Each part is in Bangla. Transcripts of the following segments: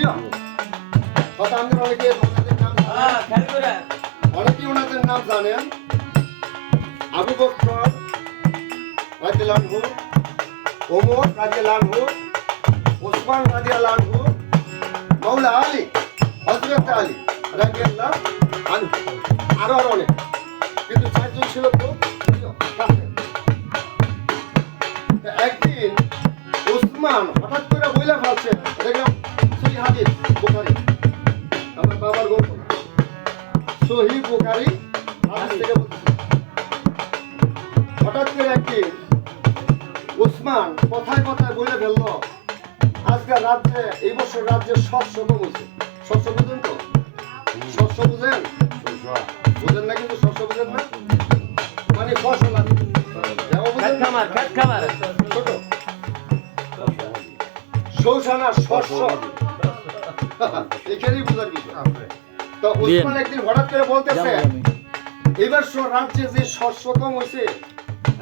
প্রিয় কথা আমি অনেকেই ওনাদের নাম জানেন। আবু বকর রাদিয়াল্লাহু আনহু, ওমর রাদিয়াল্লাহু আনহু, ওসমান রাদিয়াল্লাহু আনহু, মাওলা আলী, হযরত আলী রাদিয়াল্লাহু আনহু, আরো অনেক, কিন্তু চারজন ছিল খুব কাছে। একদিন ওসমান হঠাৎ করে বইলা ফেলছে, দেখলাম সহি হাদিস বুখারী, আমার বাবার গল্প, সহি বুখারী হাদিস থেকে বলছে। হঠাৎ করে একদিন ওসমান কথায় কথায় বলে ফেলল, আজকাল রাজ্যে এই বছর রাজ্যের শস্য কমেছে। শস্য বুঝেন তো? শস্য বুঝেন? বুঝেন না, কিন্তু শস্য বুঝেন না মানে ফসল আছে, ছোট শৌচানা শস্য, এখানেই বুঝার বিষয়। তো ওসমান একদিন হঠাৎ করে বলতেছে, এবার রাজ্যে যে শস্য কম হয়েছে,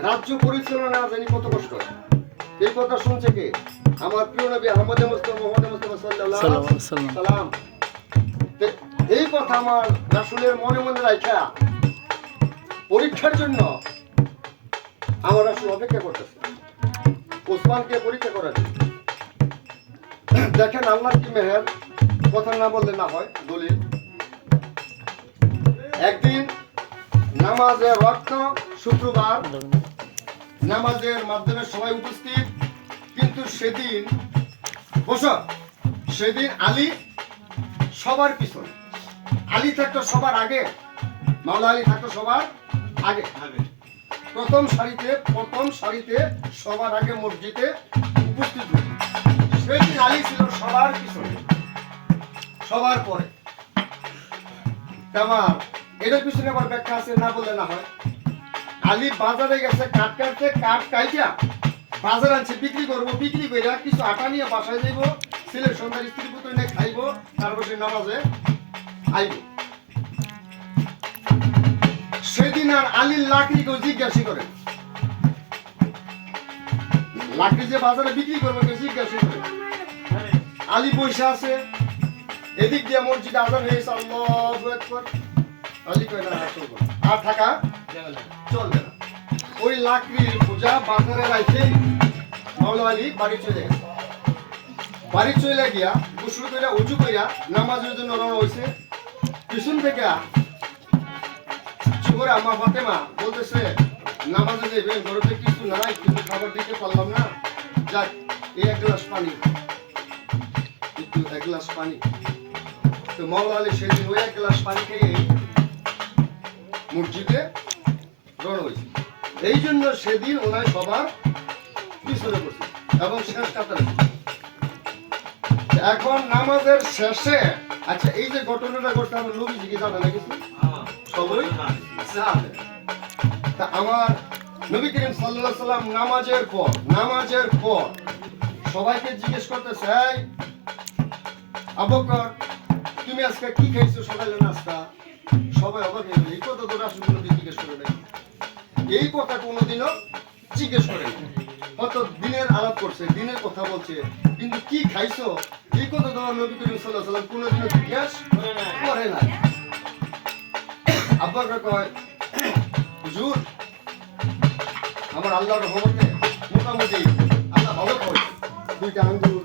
রাজ্য পরিচালনা জানি কত কষ্ট। এই কথা শুনছে কে? আমার প্রিয় নবী আহমদ মুস্তাফা সাল্লাল্লাহু আলাইহি সাল্লাম। এই কথা আমার রাসূলের মনে মনে রাখা পরীক্ষার জন্য আমার রাসূল অপেক্ষা করতেছে ওসমানকে পরীক্ষা করার জন্য। দেখেন আল্লাহর কি মেহের, কথা না বললে না হয়। দলিল, একদিন নামাজের ওয়াক্ত, শুক্রবার, নামাজের মাধ্যমে সবাই উপস্থিত, কিন্তু সেদিন আলী সবার পিছনে। আলী থাকতো সবার আগে, মাওলা আলী থাকতো সবার আগে, প্রথম সারিতে সবার আগে মসজিদে উপস্থিত হতো। সেদিন আলী ছিল সবার পিছনে, সবার পরে। আমার এটার পিছনে আবার ব্যাখ্যা আছে, না বললে না হয়। আলী বাজারে গেছে কাঠ কাটতে, কাঠ কাইটা বাজার আনছে, বিক্রি করবো, বিক্রি করে কিছু আটা নিয়ে বাসায় যাইব, ছেলের সন্তান স্ত্রী পুত্র নিয়ে খাইব, তারপর সে নামাজে আইব। সেদিন আর আলীর লাকড়ি কেউ জিজ্ঞাসা করে, লাকড়ি যে বাজারে বিক্রি করবো কেউ জিজ্ঞাসা করে। আলী বসে আছে, এদিক দিয়ে মসজিদে আজান হয়েছে, আল্লাহু আকবার। আলী কয় না, চলবে না, আর থাকা চলবে না। ওই লাকড়ির পূজা বাজারে রাখে মাওলা আলী বাড়ি চলে গেছে। বাড়ি চলে গিয়া গোসল কইরা উজু কইরা নামাজের জন্য রওনা হইছে। পিছন থেকে ছোট আম্মা ফাতেমা বলতেছে, নামাজে যাবে, ঘরে কিছু নাই, কিন্তু খাবার দিতে পারলাম না, যাক এই এক গ্লাস পানি, একটু এক গ্লাস পানি। তো মাওলা আলী সেদিন ওই এক গ্লাস পানি খেয়ে মসজিদে রওনা হয়েছে। এই জন্য সেদিন ওনায় সবার পিছনে বসে এবং শেষ কাতারে। এখন নামাজের শেষে, আচ্ছা এই যে ঘটনাটা ঘটছে আমার নবীজি কি জানে না কিছু? সবাই জানে। তা আমার নবী করিম সাল্লাল্লাহু আলাইহি সাল্লাম নামাজের পর সবাইকে জিজ্ঞেস করতেছে, এই আবু বকর, তুমি আজকে কি খাইছো সকালে নাস্তা? সবাই অবাক হয়ে গেল, এই কথা তো রাসূল কোনোদিন জিজ্ঞেস করে নাই, এই কথা কোনোদিনও জিজ্ঞেস করে নাই। হয়তো দিনের আলাপ করছে, দিনের কথা বলছে, কিন্তু কি খাইছো এই কথা তো নবী করিম সাল্লাল্লাহু আলাইহি সাল্লাম কোনোদিনও জিজ্ঞেস করে নাই। আব্বা কয়, হুজুর আমার আল্লাহর রহমতে মোটামুটি আল্লাহ ভালো করেছে, দুইটা আঙ্গুর